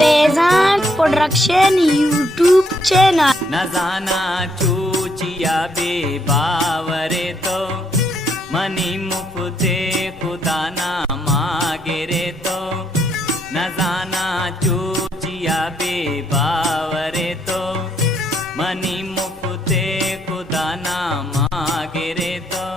पेज़ांट production YouTube channel. न जाना चूचिया बेबावरे तो मनी मुफ्ते खुदा ना मागे रे तो न जाना चूचिया बेबावरे तो मनी मुफ्ते खुदा ना मागे रे तो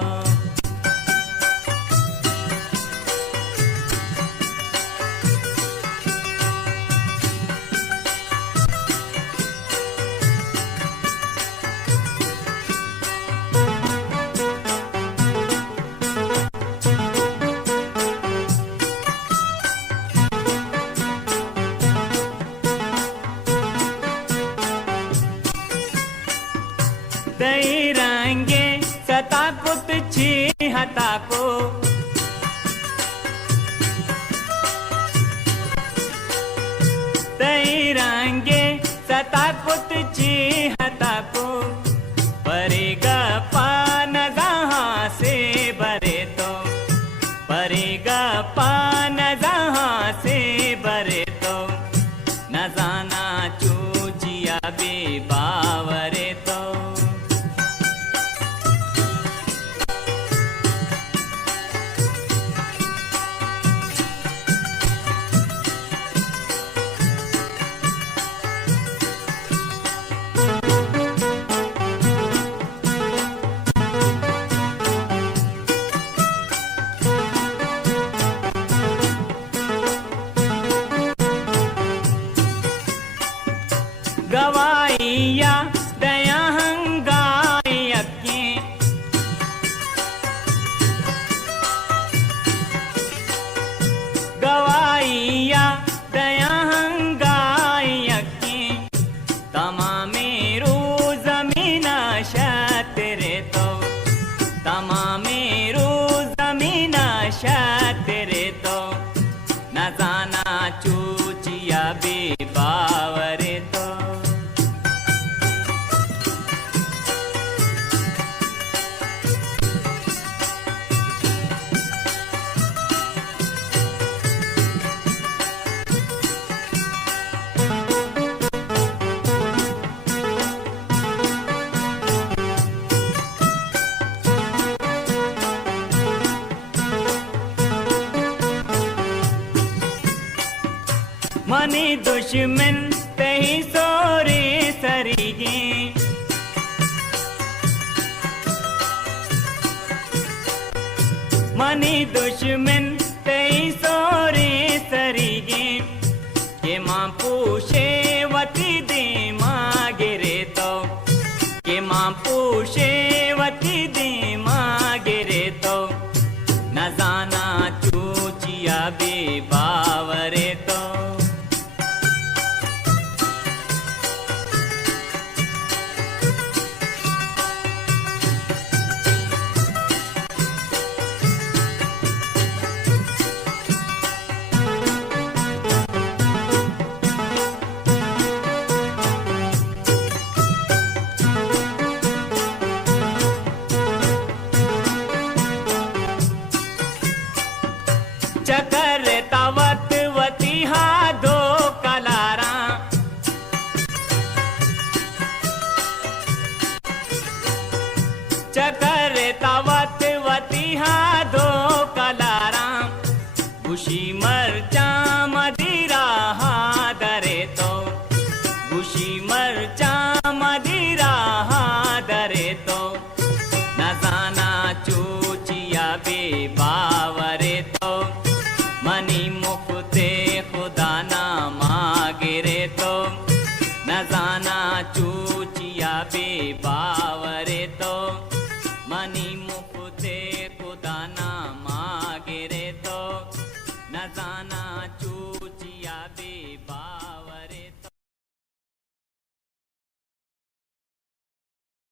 तई रंगे सता कुत छी हता को तई रंगे सता कुत छी हता को परेगा पान जहाँ से बरे तो परेगा पान जहाँ से बरे तो न जाना चूचिया बेबावरे तो गवाइया दया हंगाई अक्के गवाइया दया हंगाई अक्के तमामे रू जमीन शातिरे तो तमामे रू जमीन शातिरे तो न जाना चूचिया बेबावरे तो मनी दुश्मन तही सोरे सरीगे मनी दुश्मन तही सोरे सरीगे के मां पूछे वती दे मागे रे तो के मां पूछे वती दे मागे रे तो न जाना चूचिया बेबावरे तो चकर तवत वती हा दो कलारा चकर तवत वती हा दो कलारा खुशी मर जा